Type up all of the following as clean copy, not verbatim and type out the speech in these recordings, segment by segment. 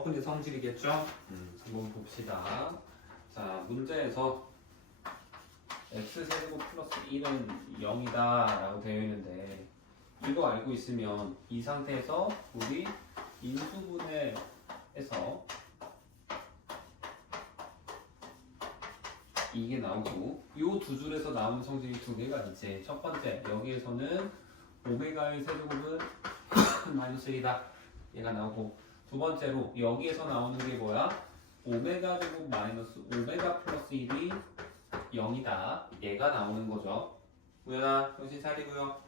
허근의 성질이겠죠? 한번 봅시다. 자, 문제에서 x제곱 플러스 1은 0이다 라고 되어 있는데 이거 알고 있으면 이 상태에서 우리 인수분해에서 이게 나오고 이 두 줄에서 나오는 성질이 두 개가 있지. 첫 번째, 여기에서는 오메가의 세제곱은 마이너스 1이다 얘가 나오고, 두 번째로 여기에서 나오는 게 뭐야? 오메가 제곱 마이너스 오메가 플러스 1이 0이다 얘가 나오는 거죠. 우연아 정신 차리고요.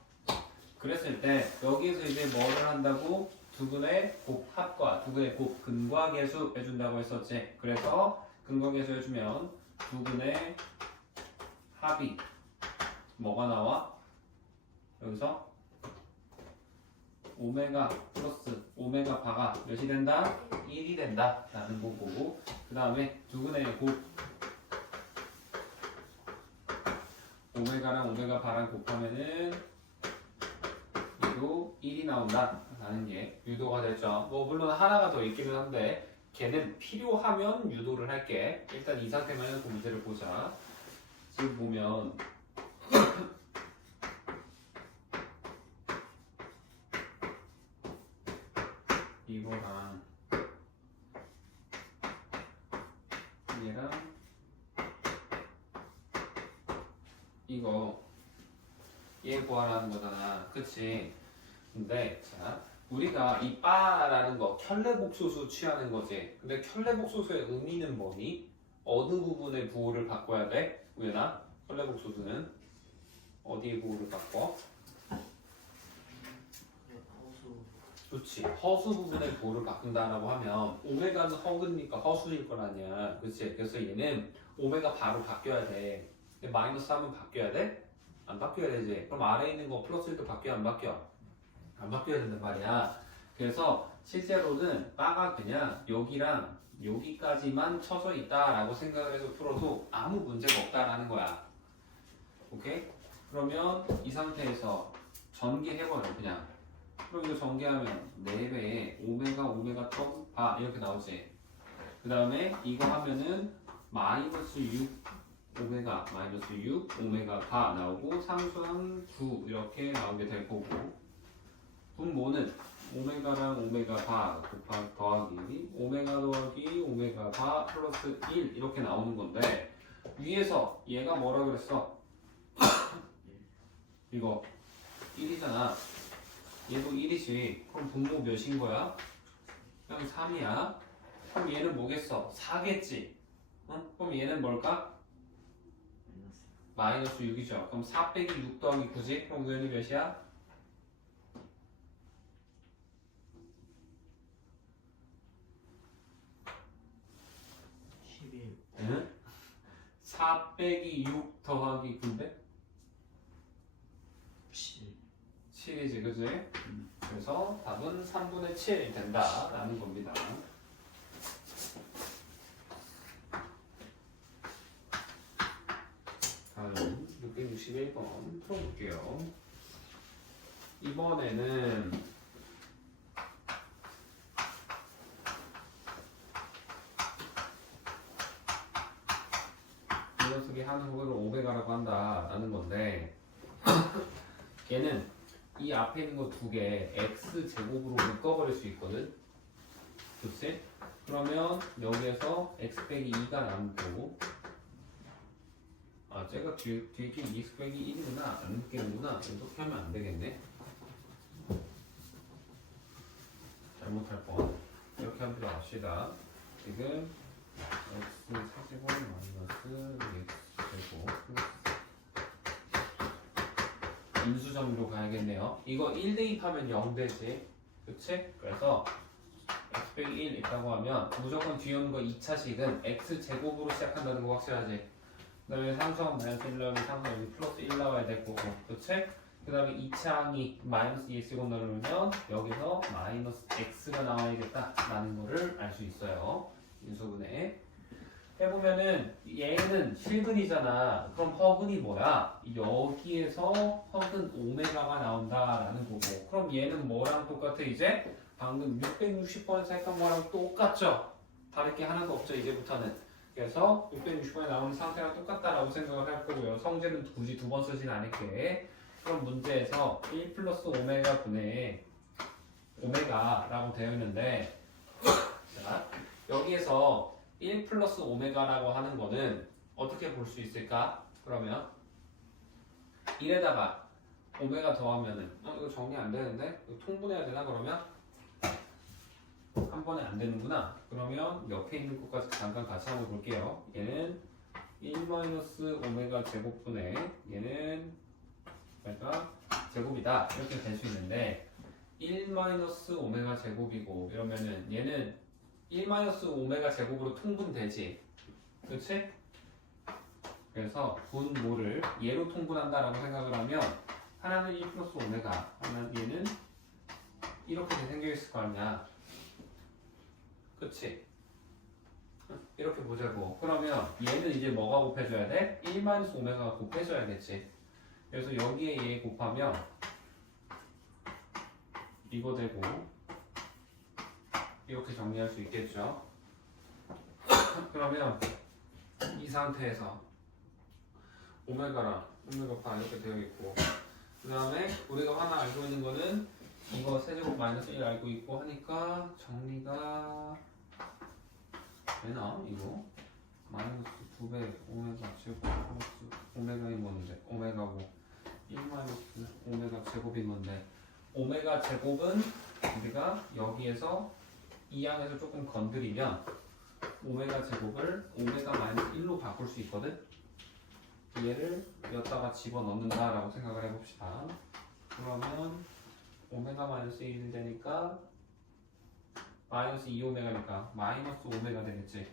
그랬을 때 여기에서 이제 뭐를 한다고? 두근의 곱합과 두근의 곱근과 계수 해준다고 했었지. 그래서 근과 계수 해주면 두근의 합이 뭐가 나와? 여기서 오메가 플러스 오메가 바가 몇이 된다? 1이 된다 라는 거고, 그 다음에 두근의 곱 오메가랑 오메가 바랑 곱하면은 얘도 1이 나온다 라는 게 유도가 되죠. 뭐 물론 하나가 더 있기는 한데 걔는 필요하면 유도를 할게. 일단 이 상태만 해놓고 문제를 보자. 지금 보면 이거랑 얘랑 이거 얘 구하라는 거잖아, 그치? 근데 자, 우리가 이 바라는 거 켤레복소수 취하는 거지. 근데 켤레복소수의 의미는 뭐니? 어느 부분의 부호를 바꿔야 돼? 우연아, 켤레복소수는 어디에 부호를 바꿔? 그렇지. 허수 부분의 부호를 바꾼다라고 하면 오메가는 허근이니까 허수일 거라냐, 그렇지? 그래서 얘는 오메가 바로 바뀌어야 돼. 근데 마이너스 하면 바뀌어야 돼? 안 바뀌어야 되지. 그럼 아래에 있는 거 플러스일 때 바뀌어 안 바뀌어? 안 바뀌어야 된단 말이야. 그래서 실제로는 바가 그냥 여기랑 여기까지만 쳐져 있다라고 생각을 해서 풀어도 아무 문제가 없다라는 거야. 오케이? 그러면 이 상태에서 전개해버려 그냥. 그럼 이거 전개하면 4배에 오메가 턱 바 이렇게 나오지. 그 다음에 이거 하면은 마이너스 6 오메가 마이너스 6 오메가 바 나오고 상수항 9 이렇게 나오게 될 거고, 분모는 오메가랑 오메가 바 곱하기 더하기 오메가 더하기 오메가 바 플러스 1 이렇게 나오는 건데, 위에서 얘가 뭐라 그랬어? 이거 1이잖아. 얘도 1이지. 그럼 분모 몇인 거야? 그냥 3이야. 그럼 얘는 뭐겠어? 4겠지. 응? 그럼 얘는 뭘까? 마이너스 6이죠. 그럼 4 빼기 6 더하기 9지? 그럼 우연히 몇이야? 11. 응? 4 빼기 6 더하기 9인데? 7. 7이지, 그지? 그래서 답은 3분의 7이 된다라는 겁니다. 다음 661번 풀어볼게요. 이번에는 이 녀석이 하는 호흡을 오메가라고 한다라는 건데 걔는 이 앞에 있는 거 두 개 x 제곱으로 묶어버릴 수 있거든. 그치? 그러면 여기에서 x 빼기 2가 남고, 아 쟤가 뒤에 게 x 빼기 1이구나. 안 묶이는구나. 이렇게 하면 안 되겠네. 잘못할 뻔. 이렇게 한번 들어갑시다. 지금 x 세제곱 마이너스 x 제곱 인수점으로 가야겠네요. 이거 1 대입하면 0 되지. 그치? 그래서 x 빼기 1 있다고 하면 무조건 뒤에 오는 거 2차식은 x 제곱으로 시작한다는 거 확실하지? 그 다음에 상수항 마이너스 1 나오면 상수항 여기 플러스 1 나와야 될 거고, 그치? 그 다음에 2차항이 마이너스 2 제곱 나오면 여기서 마이너스 x가 나와야겠다 라는 거를 알 수 있어요. 인수분해 해보면은 얘는 실근이잖아. 그럼 허근이 뭐야? 여기에서 허근 오메가가 나온다라는 거고, 그럼 얘는 뭐랑 똑같아? 이제 방금 660번에서 했던 거랑 똑같죠? 다를 게 하나도 없죠, 이제부터는. 그래서 660번에 나오는 상태랑 똑같다라고 생각을 할 거고요. 성질은 굳이 두 번 쓰진 않을게. 그럼 문제에서 1 플러스 오메가 분의 오메가라고 되어 있는데, 자, 여기에서 1 플러스 오메가라고 하는 거는 어떻게 볼 수 있을까? 그러면 1에다가 오메가 더하면은 이거 정리 안 되는데? 이거 통분해야 되나 그러면? 한 번에 안 되는구나. 그러면 옆에 있는 것까지 잠깐 같이 한번 볼게요. 얘는 1 마이너스 오메가 제곱분의 얘는 오메가 제곱이다. 이렇게 될 수 있는데 1 마이너스 오메가 제곱이고 이러면은 얘는 1 마이너스 오메가 제곱으로 통분되지. 그치? 그래서 분모를 얘로 통분한다라고 생각을 하면 하나는 1 플러스 오메가, 하나는 얘는 이렇게 생겨 있을 거 아니야. 그치? 이렇게 보자고. 그러면 얘는 이제 뭐가 곱해줘야 돼? 1 마이너스 오메가가 곱해줘야겠지. 그래서 여기에 얘 곱하면 이거 되고 이렇게 정리할 수 있겠죠. 그러면 이 상태에서 오메가랑 오메가파 이렇게 되어 있고 그 다음에 우리가 하나 알고 있는 거는 이거 세제곱 마이너스 1 알고 있고 하니까 정리가 되나? 이거 마이너스 2배 오메가 제곱 플러스 오메가인 건데 오메가고 1 마이너스 오메가 제곱인 건데 오메가 제곱은 우리가 여기에서 이 양에서 조금 건드리면 오메가 제곱을 오메가 마이너스 1로 바꿀 수 있거든? 얘를 여기다가 집어넣는다라고 생각을 해봅시다. 그러면 오메가 마이너스 1이 되니까 마이너스 2오메가니까 마이너스 오메가 되겠지.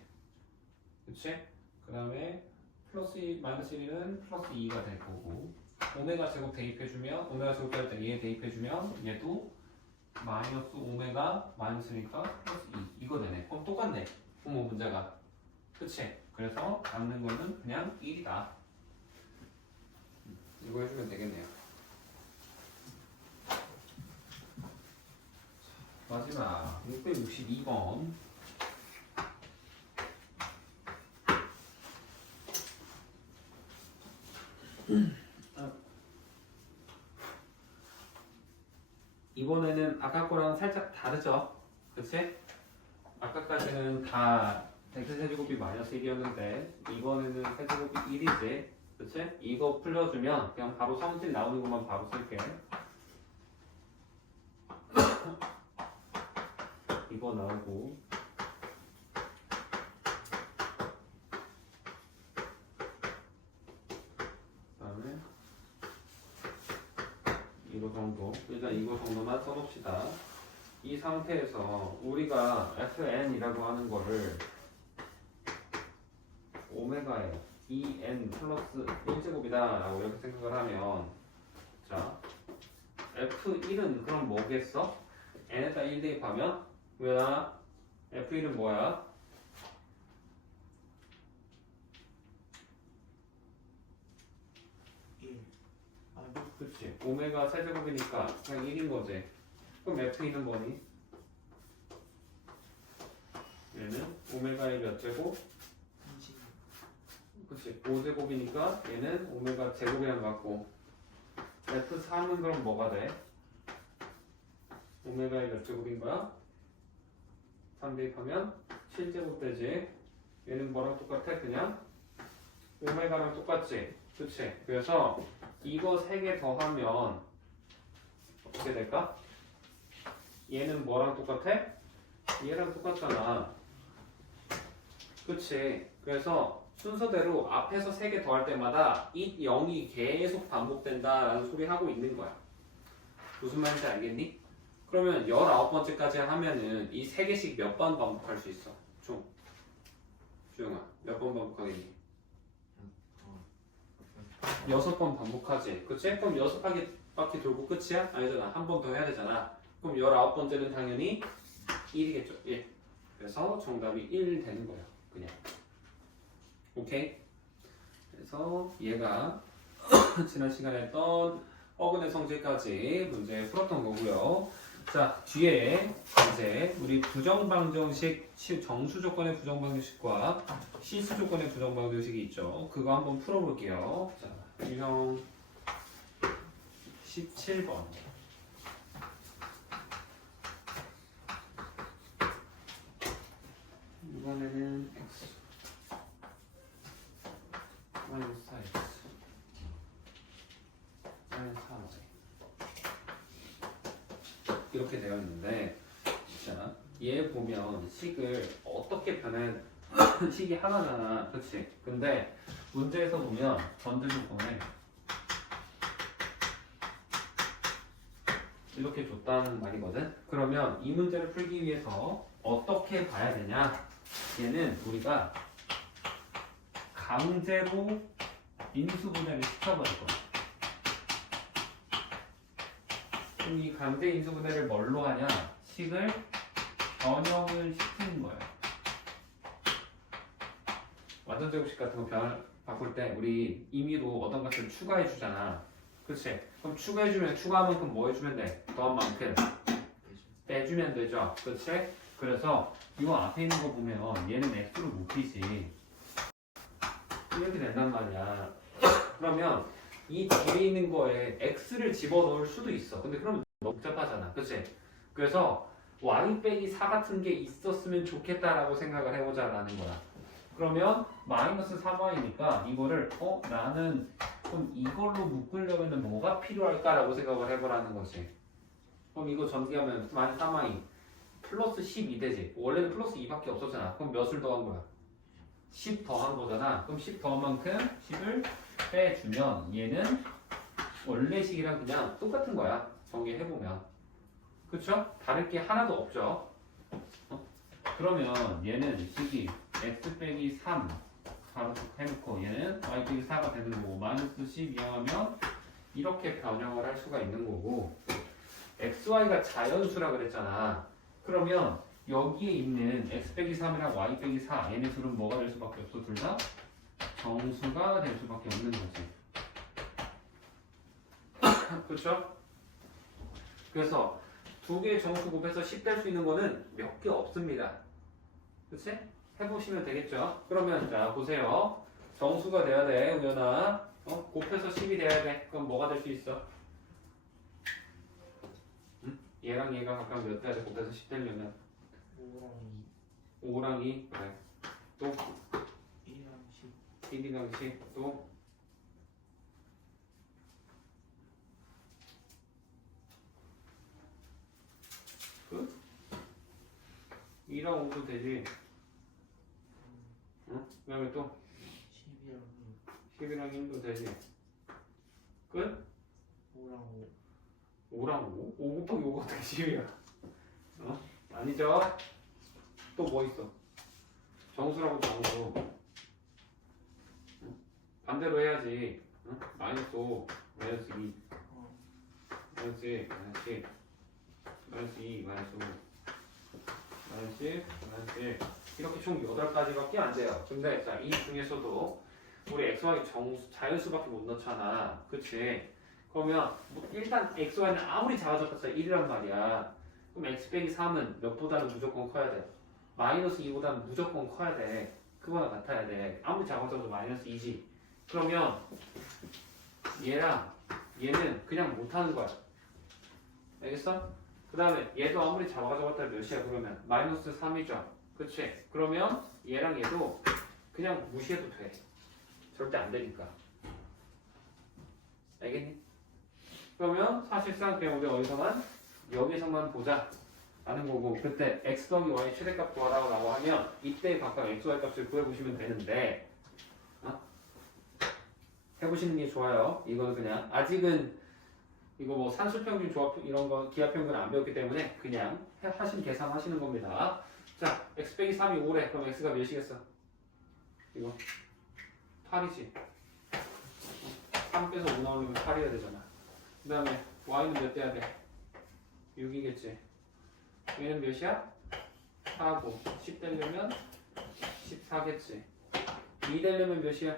그치? 그 다음에 플러스 1, 마이너스 1은 플러스 2가 될 거고 오메가 제곱 대입해주면 오메가 제곱 할 때 얘 대입해주면 얘도 마이너스 오메가 마이너스니까 플러스 2 이거 되네. 그럼 똑같네. 분모 문제가. 그치? 그래서 남는 거는 그냥 1이다. 이거 해주면 되겠네요. 마지막 662번. 이번에는 아까 거랑 살짝 다르죠? 그치? 아까까지는 다 x세제곱이 마이너스 1이었는데 이번에는 세제곱이 1이지. 그치? 이거 풀려주면 그냥 바로 성질 나오는 것만 바로 쓸게. 이거 나오고 그다음에 이거 정도 일단 이거 정도만 써봅시다. 이 상태에서 우리가 fn이라고 하는 거를 오메가에 2n 플러스 1제곱이다 라고 이렇게 생각을 하면 자 f1은 그럼 뭐겠어? n에다 1 대입하면 뭐야? f1은 뭐야? 그치 오메가 세제곱이니까 그냥 1인 거지. 그럼 f2는 뭐니? 얘는 오메가의 몇 제곱? 그치 5제곱이니까 얘는 오메가 제곱이랑 같고 f3은 그럼 뭐가 돼? 오메가의 몇 제곱인 거야? 3 대입하면 7제곱 되지. 얘는 뭐랑 똑같아? 그냥 오메가랑 똑같지? 그치? 그래서 이거 3개 더하면 어떻게 될까? 얘는 뭐랑 똑같아? 얘랑 똑같잖아. 그치? 그래서 순서대로 앞에서 3개 더할 때마다 이 0이 계속 반복된다라는 소리 하고 있는 거야. 무슨 말인지 알겠니? 그러면 19번째까지 하면은 이 3개씩 몇 번 반복할 수 있어? 총. 주영아, 몇 번 반복하겠니? 6번 반복하지. 그치? 그럼 6바퀴 돌고 끝이야? 아니잖아. 한 번 더 해야 되잖아. 그럼 19번째는 당연히 1이겠죠. 1. 그래서 정답이 1 되는 거야. 그냥. 오케이? 그래서 얘가 지난 시간에 했던 어근의 성질까지 문제 풀었던 거고요. 자, 뒤에 이제 우리 부정방정식, 정수 조건의 부정방정식과 실수 조건의 부정방정식이 있죠. 그거 한번 풀어볼게요. 자, 유형 17번. 이번에는 x 마이너스 4x 마이너스 4y 이렇게 되어 있는데, 자, 얘 보면 식을 어떻게 변해? 식이 하나잖아, 그렇지? 근데 문제에서 보면 전제 조건에 이렇게 줬다는 말이거든. 그러면 이 문제를 풀기 위해서 어떻게 봐야 되냐? 얘는 우리가 강제로 인수분해를 시켜버릴 거야. 그럼 이 강제 인수분해를 뭘로 하냐? 식을 변형을 시키는 거예요. 완전 제곱식 같은 거 바꿀 때 우리 임의로 어떤 값을 추가해 주잖아. 그렇지? 그럼 추가해 주면 추가한 만큼 뭐 해주면 돼? 더한 만큼 빼주면 되죠. 그렇지? 그래서 이 앞에 있는 거 보면 얘는 x로 묶이지. 이렇게 된단 말이야. 그러면 이 뒤에 있는 거에 x를 집어넣을 수도 있어. 근데 그러면 너무 복잡하잖아. 그치? 그래서 y 빼기 4 같은 게 있었으면 좋겠다라고 생각을 해보자라는 거야. 그러면 마이너스 3y니까 이거를 나는 그럼 이걸로 묶으려면 뭐가 필요할까라고 생각을 해보라는 거지. 그럼 이거 전기하면 마이너스 3y 플러스 12 되지. 원래는 플러스 2밖에 없었잖아. 그럼 몇을 더한 거야? 10 더한 거잖아. 그럼 10 더한 만큼 10을 빼주면 얘는 원래 식이랑 그냥 똑같은 거야. 정리해보면. 그쵸? 다를 게 하나도 없죠. 그러면 얘는 식이 x 빼기 3 바로 해놓고 얘는 y 빼기 4가 되는 거고 마이너스 10 이하면 이렇게 변형을 할 수가 있는 거고 xy가 자연수라 그랬잖아. 그러면 여기에 있는 x 빼기 3이랑 y 빼기 4 얘네 둘은 뭐가 될 수밖에 없어? 둘 다 정수가 될 수밖에 없는 거지. 그렇죠? 그래서 두 개의 정수 곱해서 10 될 수 있는 거는 몇 개 없습니다. 그치? 해보시면 되겠죠? 그러면 자 보세요. 정수가 돼야 돼, 우연아. 곱해서 10이 돼야 돼. 그럼 뭐가 될 수 있어? 응? 얘랑 얘가 각각 몇 돼야 돼? 곱해서 10 되려면 5랑 2 그래. 또 1이랑 10 1이랑 10 또 끝? 2랑 5도 되지. 응? 그 다음에 또 10이랑 10이랑 1도 되지. 끝? 5랑 5 5랑 5? 5 곱하기 5가 어떻게 10이야? 아니죠? 또 뭐 있어? 정수라고 정수. 반대로 해야지. 마이너스 5, 마이너스 2, 마이너스 1, 마이너스 10, 마이너스 2, 마이너스 5, 마이너스 10, 마이너스 1. 이렇게 총 8가지밖에 안 돼요. 근데 자, 이 중에서도 우리 xy 자연수밖에 못 넣잖아. 그치? 그러면 일단 xy는 아무리 작아졌다 1이란 말이야. 그럼 x 빼기 3은 몇보다는 무조건 커야 돼. 마이너스 2보다는 무조건 커야 돼. 그거나 같아야 돼. 아무리 작아져도 마이너스 2지. 그러면 얘랑 얘는 그냥 못하는 거야. 알겠어? 그 다음에 얘도 아무리 작아졌다 몇이야 그러면 마이너스 3이죠. 그치? 그러면 얘랑 얘도 그냥 무시해도 돼. 절대 안 되니까. 알겠니? 그러면 사실상 그냥 우리 어디서만 여기서만 보자 라는 거고, 그때 x 더하기 y 최대값 구하라고 하면 이때 각각 x, y 값을 구해보시면 되는데 해보시는 게 좋아요. 이거는 그냥 아직은 이거 뭐 산수평균, 조합 이런 거 기하평균 안 배웠기 때문에 그냥 하신 계산하시는 겁니다. 자, x 빼기 3이 5래. 그럼 x가 몇이겠어? 이거 8이지. 3 빼서 5 나오려면 8이어야 되잖아. 그 다음에 y는 몇 돼야 돼? 6이겠지. 얘는 몇이야? 4고 10 되려면 14겠지. 2 되려면 몇이야?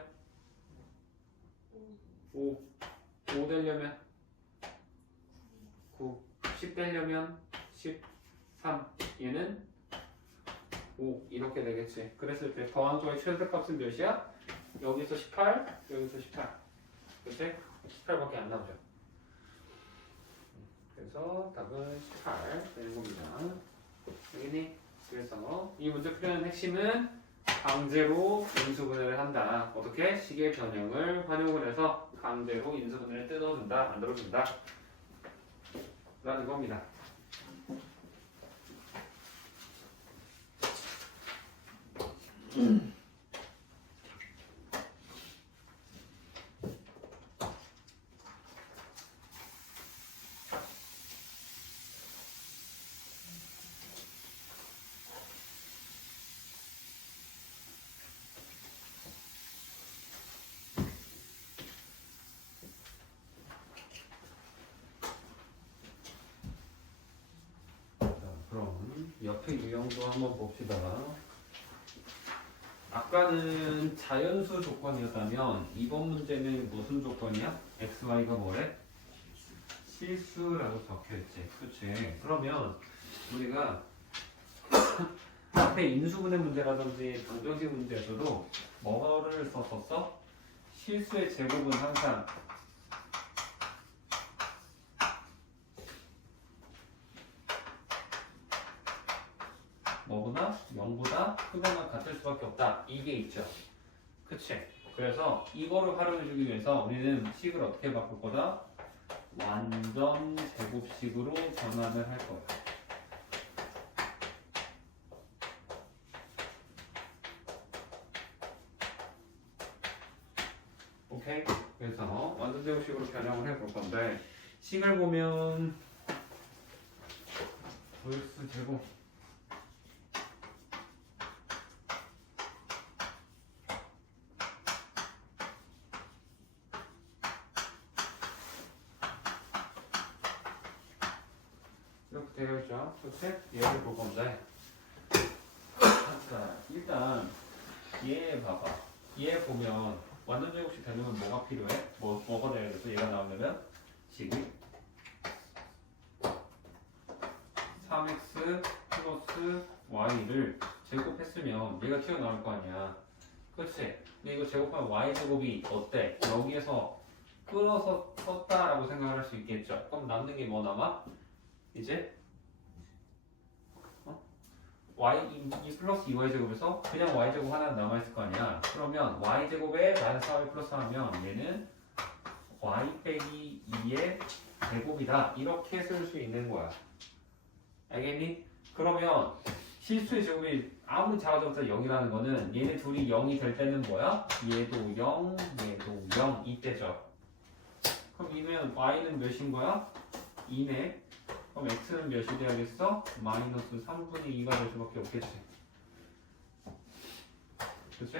5. 5 되려면 9. 10 되려면 13 얘는 5 이렇게 되겠지. 그랬을 때 더한 거의 최대값은 몇이야? 여기서 18 여기서 18 그치? 18밖에 안 나오죠. 그래서 답은 18 되는 겁니다. 여기니? 그래서 이 문제 풀이하는 핵심은 강제로 인수분해를 한다. 어떻게? 식의 변형을 활용을 해서 강제로 인수분해를 뜯어준다, 만들어준다 라는 겁니다. 그럼 옆에 유형도 한번 봅시다. 아까는 자연수 조건이었다면 이번 문제는 무슨 조건이야? x, y가 뭐래? 실수라고 적혀있지. 그치? 그러면 우리가 앞에 인수분해 문제라든지 방정식 문제에서도 뭐를 썼었어? 실수의 제곱은 항상 뭐보다 0보다 크거나 같을 수밖에 없다. 이게 있죠. 그치? 그래서 이거를 활용해주기 위해서 우리는 식을 어떻게 바꿀 거다? 완전 제곱식으로 전환을 할 거야. 오케이? 그래서 완전 제곱식으로 변형을 해볼 건데 식을 보면 조일수 제곱 이렇게 되어 있죠. 그치? 얘를 볼 건데 자, 일단 얘 봐봐. 얘 보면 완전 제곱식 되려면 뭐가 필요해? 뭐가 돼야 돼서 얘가 나오려면 식이 3x 플러스 y를 제곱했으면 얘가 튀어나올 거 아니야. 그치? 근데 이거 제곱하면 y제곱이 어때? 여기에서 끌어서 썼다라고 생각을 할 수 있겠죠. 그럼 남는 게 뭐 남아? 이제 y 2 플러스 2y제곱에서 그냥 y제곱 하나 남아있을 거 아니야. 그러면 y제곱에 마이너스 4y 플러스 하면 얘는 y 빼기 2의 제곱이다. 이렇게 쓸 수 있는 거야. 알겠니? 그러면 실수의 제곱이 아무리 작아져도 0이라는 거는 얘네 둘이 0이 될 때는 뭐야? 얘도 0, 얘도 0 이때죠. 그럼 이면 y는 몇인 거야? 2네. 그럼 x는 몇이 돼야겠어? 마이너스 3분의 2가 될 수밖에 없겠지. 그치?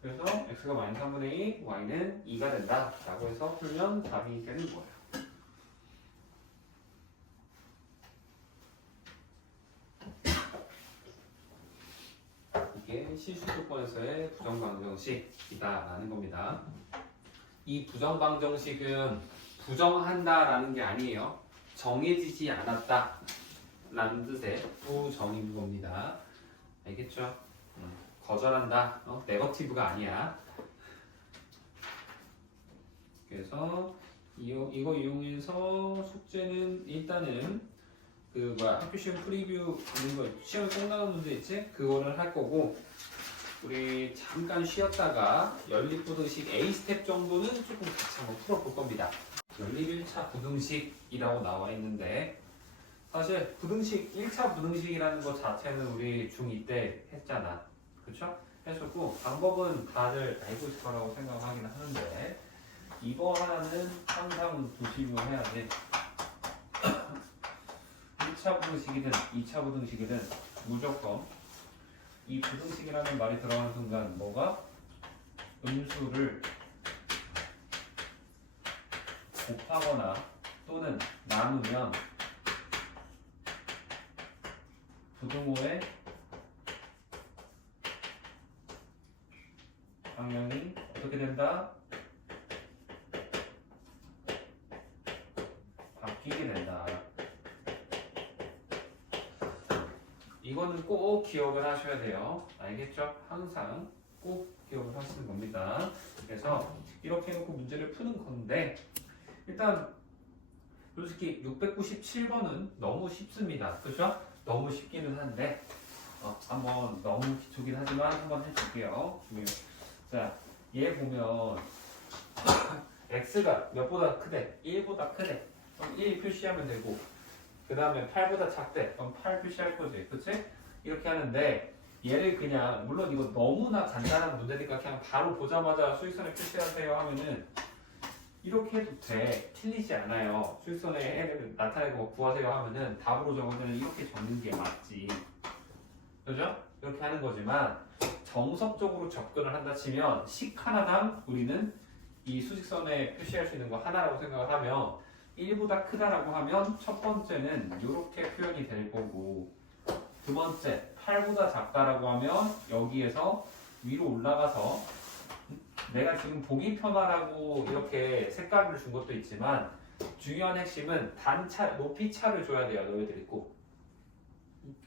그래서 x가 마이너스 3분의 2, y는 2가 된다 라고 해서 풀면 답이 되는 거예요. 이게 실수 조건에서의 부정방정식이다 라는 겁니다. 이 부정방정식은 부정한다 라는 게 아니에요. 정해지지 않았다 라는 뜻의 부정인 겁니다. 알겠죠? 거절한다. 네거티브가 아니야. 그래서 이거 이용해서 숙제는 일단은 그 학교 시험 프리뷰 있는 거 시험 꼭 나온 문제 있지? 그거를 할 거고 우리 잠깐 쉬었다가 연립부등식 A 스텝 정도는 조금 같이 한번 풀어볼 겁니다. 연립 1차 부등식이라고 나와 있는데 사실 부등식 1차 부등식이라는 것 자체는 우리 중2 때 했잖아. 그쵸? 했었고 방법은 다들 알고 있을 거라고 생각하긴 하는데 이거 하나는 항상 조심을 해야 돼. 1차 부등식이든 2차 부등식이든 무조건 이 부등식이라는 말이 들어가는 순간 뭐가? 음수를 곱하거나 또는 나누면 부등호의 방향이 어떻게 된다? 바뀌게 된다. 이거는 꼭 기억을 하셔야 돼요. 알겠죠? 항상 꼭 기억을 하시는 겁니다. 그래서 이렇게 해놓고 문제를 푸는 건데 일단 솔직히 697번은 너무 쉽습니다. 그렇죠? 너무 쉽기는 한데 한번 너무 기초긴 하지만 한번 해줄게요. 자, 얘 보면 x가 몇보다 크대? 1보다 크대. 그럼 1 표시하면 되고 그 다음에 8보다 작대. 그럼 8 표시할 거지. 그치? 이렇게 하는데 얘를 그냥 물론 이거 너무나 간단한 문제니까 그냥 바로 보자마자 수직선에 표시하세요 하면은 이렇게 해도 돼. 틀리지 않아요. 수직선에 해를 나타내고 구하세요 하면은 답으로 적어서는 이렇게 적는 게 맞지. 그죠? 이렇게 하는 거지만 정석적으로 접근을 한다 치면 식 하나당 우리는 이 수직선에 표시할 수 있는 거 하나라고 생각을 하면 1보다 크다라고 하면 첫 번째는 이렇게 표현이 될 거고 두 번째 8보다 작다라고 하면 여기에서 위로 올라가서 내가 지금 보기 편하라고 이렇게 색깔을 준 것도 있지만 중요한 핵심은 단차, 높이 차를 줘야 돼요. 너희들이 꼭.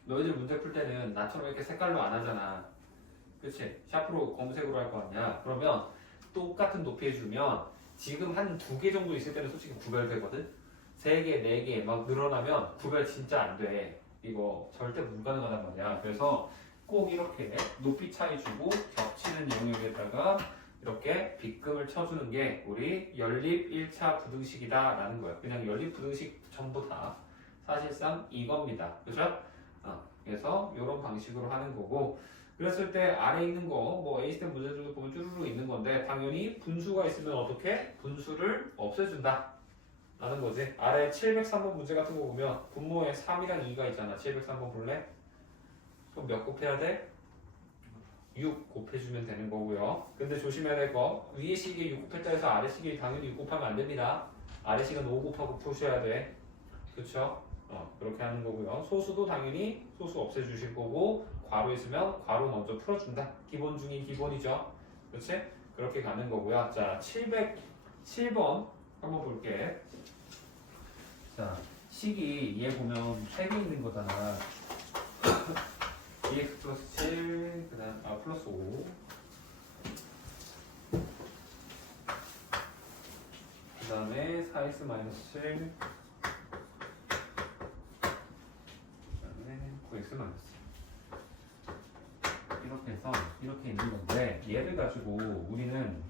너희들 문제 풀 때는 나처럼 이렇게 색깔로 안 하잖아. 그치? 샤프로 검색으로 할 거 아니야. 그러면 똑같은 높이 해주면 지금 한 2개 정도 있을 때는 솔직히 구별되거든? 3개, 4개 막 늘어나면 구별 진짜 안 돼. 이거 절대 불가능하단 말이야. 그래서 꼭 이렇게 높이 차이 주고 겹치는 영역에다가 이렇게 빗금을 쳐주는 게 우리 연립 1차 부등식이다 라는 거예요. 그냥 연립 부등식 전부 다 사실상 이겁니다. 그죠? 그래서 이런 방식으로 하는 거고 그랬을 때 아래 있는 거 뭐 A스템 문제들도 보면 쭈루루 있는 건데 당연히 분수가 있으면 어떻게? 분수를 없애준다 라는 거지. 아래 703번 문제 같은 거 보면 분모에 3이랑 2가 있잖아. 703번 볼래? 그럼 몇 곱해야 돼? 6 곱해주면 되는 거고요. 근데 조심해야 될 거 위에 식이 6 곱했다 해서 아래 식이 당연히 6 곱하면 안 됩니다. 아래 식은 5 곱하고 푸셔야 돼. 그쵸? 그렇게 하는 거고요. 소수도 당연히 소수 없애주실 거고 괄호 있으면 괄호 먼저 풀어준다. 기본 중인 기본이죠. 그렇지? 그렇게 가는 거고요. 자, 707번 한번 볼게. 자, 식이 얘 보면 3개 있는 거잖아. 2x 플러스 7, 그 다음, 플러스 5. 그 다음에 4x 마이너스 7. 그 다음에 9x 마이너스. 이렇게 해서 이렇게 있는 건데, 얘를 가지고 우리는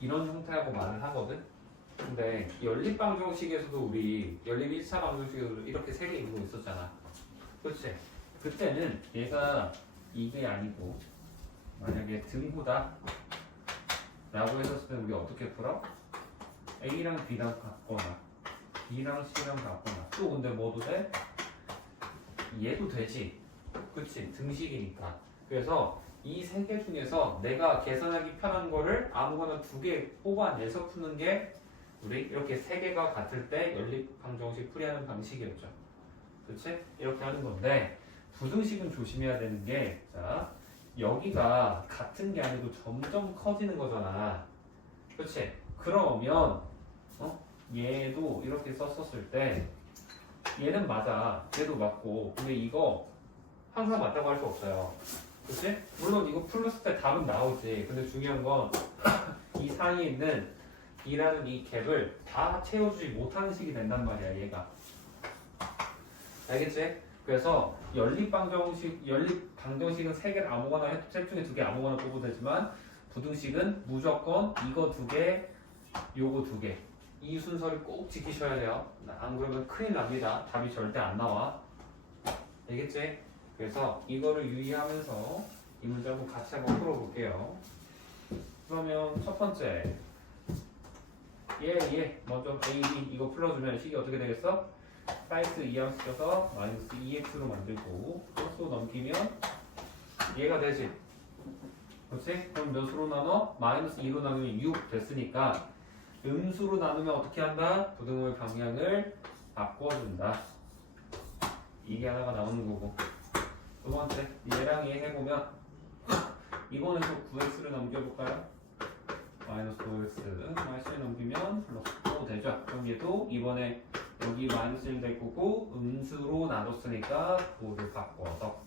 이런 형태라고 말을 하거든? 근데 연립방정식에서도 우리 연립 1차 방정식에서도 이렇게 3개 있는 거 있었잖아. 그렇지? 그때는 얘가 이게 아니고 만약에 등호다 라고 했었을 때 우리 어떻게 풀어? A랑 B랑 같거나 B랑 C랑 같거나 또 근데 뭐도 돼? 얘도 되지. 그치? 등식이니까. 그래서 이 3개 중에서 내가 계산하기 편한 거를 아무거나 2개 뽑아내서 푸는 게 우리 이렇게 3개가 같을 때 연립방정식 풀이하는 방식이었죠. 그치? 이렇게 하는 건데 부등식은 조심해야 되는 게 자, 여기가 같은 게 아니고 점점 커지는 거잖아. 그치? 그러면 얘도 이렇게 썼었을 때 얘는 맞아. 얘도 맞고 근데 이거 항상 맞다고 할 수 없어요. 그치? 물론 이거 풀었을 때 답은 나오지. 근데 중요한 건 이 사이에 있는 B라는 이 갭을 다 채워주지 못하는 식이 된단 말이야, 얘가. 알겠지? 그래서 연립방정식은 3개를 아무거나 셋 중에 2개 아무거나 뽑아도 되지만 부등식은 무조건 이거 2개, 요거 2개. 이 순서를 꼭 지키셔야 돼요. 안 그러면 큰일 납니다. 답이 절대 안 나와. 알겠지? 그래서 이거를 유의하면서 이 문제 한번 같이 한번 풀어볼게요. 그러면 첫 번째 먼저 A, B 이거 풀어주면 식이 어떻게 되겠어? 4x 2항 쓰셔서 마이너스 2x로 만들고 플러스 넘기면 얘가 되지. 그렇지? 그럼 몇으로 나눠? 마이너스 2로 나누면 6 됐으니까 음수로 나누면 어떻게 한다? 부등호의 방향을 바꿔준다. 이게 하나가 나오는 거고 두 번째 얘랑 얘 해보면 이번에도 9x를 넘겨볼까요? 마이너스 5x 마이너스 1 넘기면 플러스 5 되죠. 그럼 얘도 이번에 여기 마이너스 1 될 거고 음수로 나눴으니까 9를 바꿔서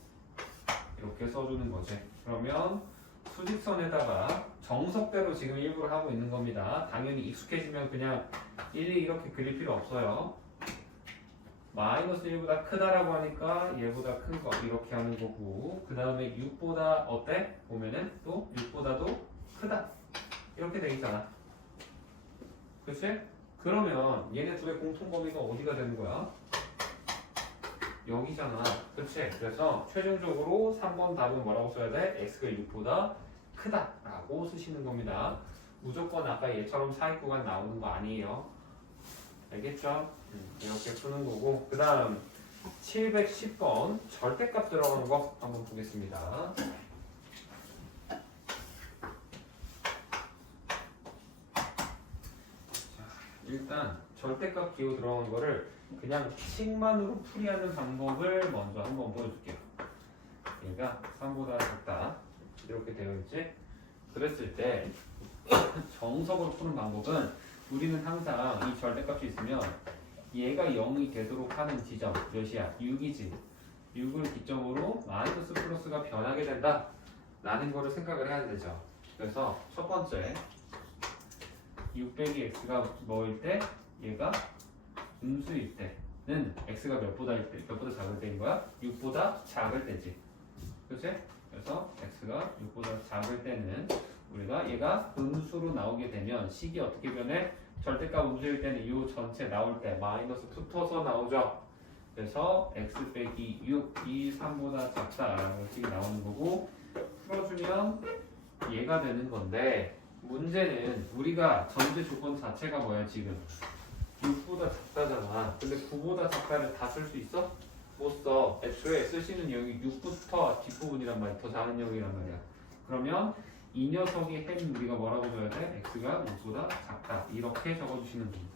이렇게 써주는 거지. 그러면 수직선에다가 정석대로 지금 일부러 하고 있는 겁니다. 당연히 익숙해지면 그냥 일일이 이렇게 그릴 필요 없어요. 마이너스 1보다 크다라고 하니까 얘보다 큰 거 이렇게 하는 거고, 그 다음에 6보다 어때? 보면은 또 6보다도 크다 이렇게 돼 있잖아. 그치? 그러면 얘네 둘의 공통 범위가 어디가 되는 거야? 여기잖아. 그치? 그래서 최종적으로 3번 답은 뭐라고 써야 돼? x가 6보다 크다라고 쓰시는 겁니다. 무조건 아까 얘처럼 사이 구간 나오는 거 아니에요. 알겠죠? 이렇게 푸는 거고, 그 다음 710번 절대값 들어가는 거 한번 보겠습니다. 자, 일단 절대값 기호 들어간 거를 그냥 식만으로 풀이하는 방법을 먼저 한번 보여줄게요. 얘가 3보다 작다 이렇게 되어 있지? 그랬을 때 정석으로 푸는 방법은 우리는 항상 이 절대값이 있으면 얘가 0이 되도록 하는 지점 몇이야? 6이지. 6을 기점으로 마이너스 플러스가 변하게 된다 라는 거를 생각을 해야 되죠. 그래서 첫 번째 6 빼기 x가 뭐일 때? 얘가 음수일 때는 x가 몇보다 작을 때인 거야? 6보다 작을 때지. 그치? 그래서 x가 6보다 작을 때는 우리가 얘가 음수로 나오게 되면 식이 어떻게 변해? 절대값 음수일 때는 이 전체 나올 때 마이너스 붙어서 나오죠. 그래서 x 빼기 6이 3보다 작다라는 식이 나오는 거고, 풀어주면 얘가 되는 건데, 문제는 우리가 전제 조건 자체가 뭐야 지금 6보다 작다잖아. 근데 9보다 작다를 다 쓸 수 있어? 못 써. 애초에 쓰시는 여기 6부터 뒷부분이란 말이야. 더 작은 영역이란 말이야. 그러면 이 녀석이 햄 우리가 뭐라고 줘야 돼? x가 6보다 작다 이렇게 적어주시는 겁니다.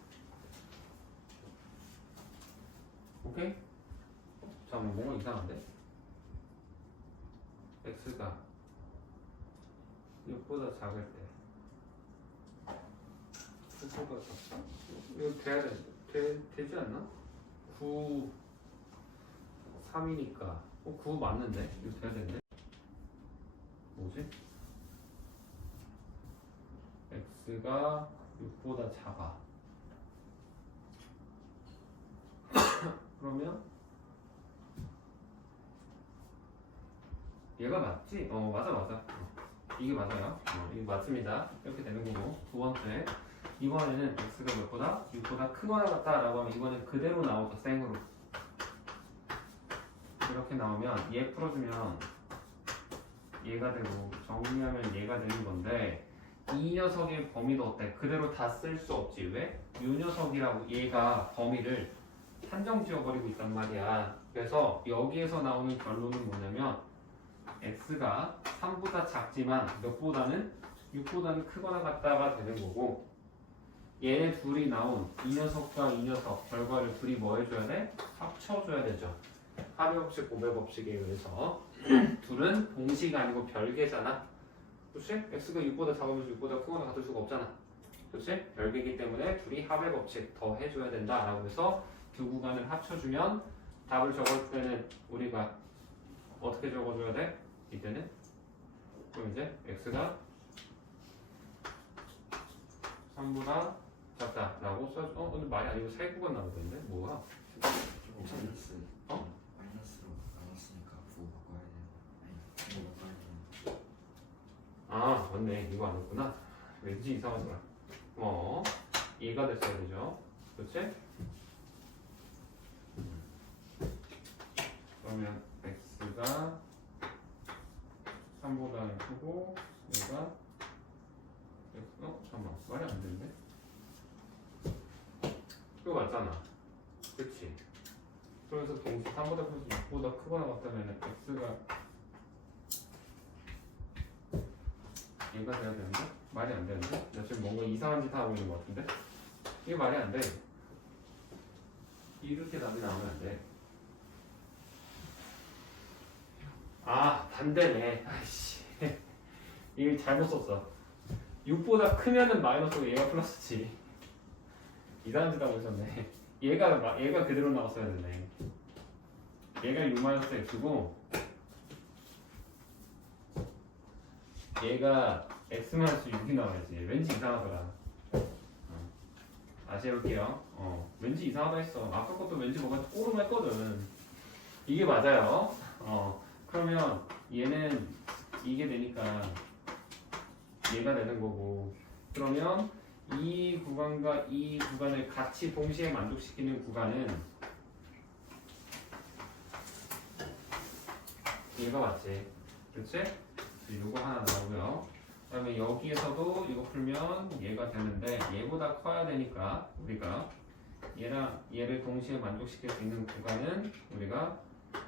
오케이? 잠깐만 뭔가 이상한데? x가 6보다 작을 때 9보다 작다? 이거 돼야 되지 않나? 9 3이니까 9 맞는데? 이거 돼야 되는데? 뭐지? x가 6보다 작아. 그러면 얘가 맞지? 맞아. 이게 맞아요. 이게 맞습니다. 이렇게 되는 거고, 두 번째 이번에는 x가 몇보다? 6보다 크거나 같다라고 하면 이번엔 그대로 나오죠. 생으로 이렇게 나오면 얘 풀어주면 얘가 되고 정리하면 얘가 되는 건데, 이 녀석의 범위도 어때? 그대로 다 쓸 수 없지. 왜? 이 녀석이라고 얘가 범위를 한정 지어버리고 있단 말이야. 그래서 여기에서 나오는 결론은 뭐냐면 x가 3보다 작지만 몇보다는 6보다는 크거나 같다가 되는 거고, 얘네 둘이 나온 이 녀석과 이 녀석 결과를 둘이 뭐 해줘야 돼? 합쳐줘야 되죠. 합의 법칙, 곱의 법칙에 의해서 둘은 동시가 아니고 별개잖아. 그렇지? x가 6보다 작으면서 6보다 크거나 같을 수가 없잖아. 그렇지? 별개이기 때문에 둘이 합의 법칙 더 해줘야 된다라고 해서 두 구간을 합쳐주면 답을 적을 때는 우리가 어떻게 적어줘야 돼? 이때는 그럼 이제 x가 3보다 작다라고 써줘. 근데 말이 아니고 사이 구간 나오던데 뭐야? 마이너스 어? 마이너스로 나눴으니까 9 바꿔야 되는 거 아니 9 바꿔야 되는 아 맞네, 이거 아니구나. 왠지 이상하더라. 얘가 됐어야 되죠. 그렇지? 그러면 x가 3보다 크고 얘가 잠깐만 말이 안 되는데? 이거 맞잖아. 그치? 그래서 동시 3보다 크고 6보다 크거나 같다면 x가 얘가 돼야 되는데? 말이 안 되는데? 나 지금 뭔가 이상한 짓 하고 있는 것 같은데? 이게 말이 안 돼. 이렇게 답이 나오면 안 돼. 아 반대네. 아이씨 이거 잘못 썼어. 6보다 크면은 마이너스고 얘가 플러스지. 이상한 짓 하고 있었네. 얘가 그대로 나왔어야 되네. 얘가 6-x고 얘가 x-6이 나와야지. 왠지 이상하더라. 다시 해볼게요. 왠지 이상하다 했어. 아까 것도 왠지 뭐가 꼬름했거든. 이게 맞아요. 그러면 얘는 이게 되니까 얘가 되는 거고. 그러면 이 구간과 이 구간을 같이 동시에 만족시키는 구간은 얘가 맞지. 그치? 요거 하나 나오고요. 그 다음에 여기에서도 이거 풀면 얘가 되는데 얘보다 커야 되니까 우리가 얘랑 얘를 동시에 만족시킬 수 있는 구간은 우리가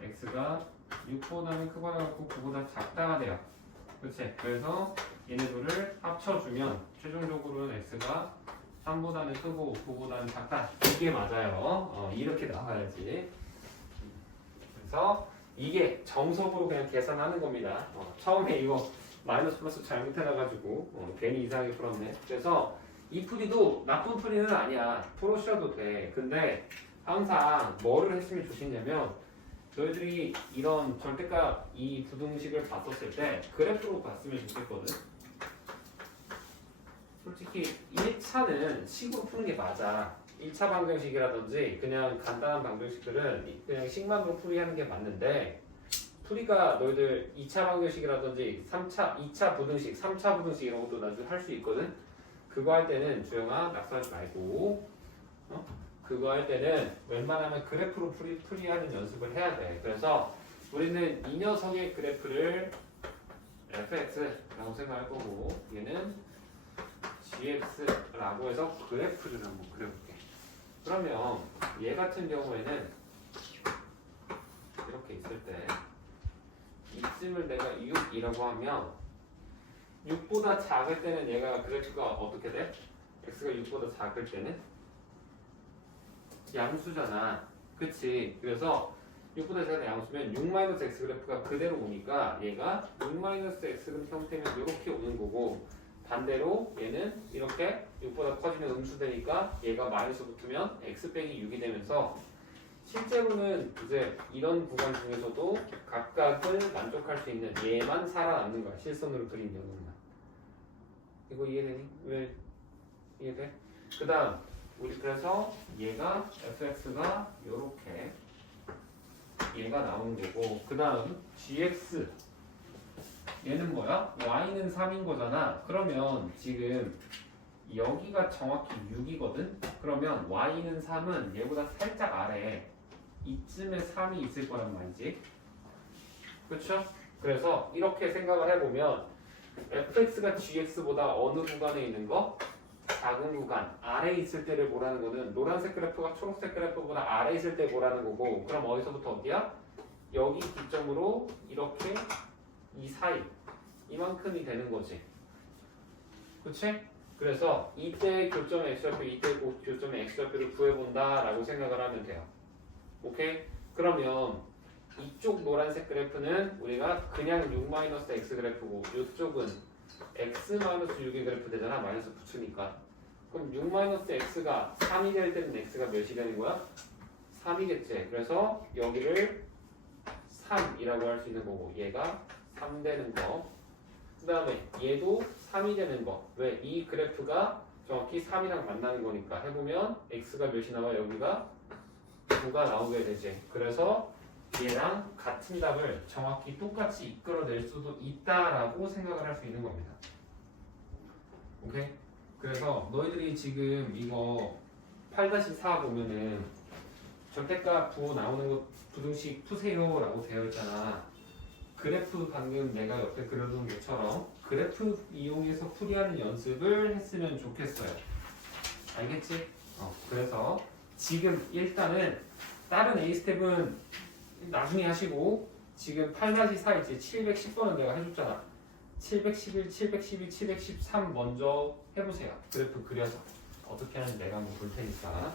x가 6보다는 크거나 같고 9보다 작다가 돼요. 그치? 그래서 얘네들을 합쳐주면 최종적으로는 x가 3보다는 크고 9보다는 작다. 이게 맞아요. 이렇게 나와야지. 그래서 이게 정석으로 그냥 계산하는 겁니다. 처음에 이거 마이너스 플러스 잘못해놔가지고 괜히 이상하게 풀었네. 그래서 이 풀이도 나쁜 풀이는 아니야. 풀어주셔도 돼. 근데 항상 뭐를 했으면 좋겠냐면 너희들이 이런 절대값 이 부등식을 봤었을 때 그래프로 봤으면 좋겠거든. 솔직히 1차는 식으로 푸는 게 맞아. 1차 방정식이라든지 그냥 간단한 방정식들은 그냥 식만으로 풀이하는 게 맞는데 풀이가 너희들 2차 방정식이라든지 2차 부등식, 3차 부등식 이런 것도 나중에 할 수 있거든. 그거 할 때는 주영아 낙서하지 말고 그거 할 때는 웬만하면 그래프로 풀이하는 연습을 해야 돼. 그래서 우리는 이 녀석의 그래프를 fx라고 생각할 거고 얘는 gx라고 해서 그래프를 한번 그려볼게. 그러면 얘 같은 경우에는 이렇게 있을 때 이쯤을 내가 6이라고 하면 6보다 작을 때는 얘가 그래프가 어떻게 돼? x가 6보다 작을 때는 양수잖아. 그치? 그래서 6보다 작은 양수면 6-x 그래프가 그대로 오니까 얘가 6-x 형태면 이렇게 오는 거고 반대로 얘는 이렇게 6보다 커지면 음수되니까 얘가 마이너스 붙으면 x 빼기 6이 되면서 실제로는 이제 이런 구간 중에서도 각각을 만족할 수 있는 얘만 살아남는 거야. 실선으로 그린 경우는. 이거 이해되니? 왜 이해돼? 그 다음 우리 그래서 얘가 fx가 요렇게 얘가 나오는 거고 그 다음 gx 얘는 뭐야? y는 3인 거잖아. 그러면 지금 여기가 정확히 6이거든? 그러면 y는 3은 얘보다 살짝 아래 이쯤에 3이 있을 거란 말이지. 그렇죠? 그래서 이렇게 생각을 해보면 fx가 gx보다 어느 구간에 있는 거? 작은 구간 아래에 있을 때를 보라는 거는 노란색 그래프가 초록색 그래프보다 아래에 있을 때 보라는 거고 그럼 어디서부터 어디야? 여기 기점으로 이렇게 이 사이 이만큼이 되는 거지. 그치? 그래서 이때 교점의 x좌표 이때 교점의 x좌표를 구해본다 라고 생각을 하면 돼요. 오케이? 그러면 이쪽 노란색 그래프는 우리가 그냥 6-x 그래프고 이쪽은 x-6의 그래프 되잖아. 마이너스 붙으니까. 그럼 6-x가 3이 될 때는 x가 몇이 되는 거야? 3이겠지. 그래서 여기를 3이라고 할 수 있는 거고 얘가 3 되는 거. 그 다음에 얘도 3이 되는 거. 왜? 이 그래프가 정확히 3이랑 만나는 거니까 해보면 x가 몇이 나와? 여기가 9가 나오게 되지. 그래서 얘랑 같은 답을 정확히 똑같이 이끌어낼 수도 있다라고 생각을 할 수 있는 겁니다. 오케이? 그래서 너희들이 지금 이거 8-4 보면은 절대값 부호 나오는 거 부등식 푸세요 라고 되어 있잖아. 그래프 방금 내가 옆에 그려둔 것처럼 그래프 이용해서 풀이하는 연습을 했으면 좋겠어요. 알겠지? 그래서 지금 일단은 다른 A스텝은 나중에 하시고 지금 8-4 있지 710번은 내가 해줬잖아. 711, 712, 713 먼저 해보세요. 그래프 그려서 어떻게 하는지 내가 한번 볼 테니까.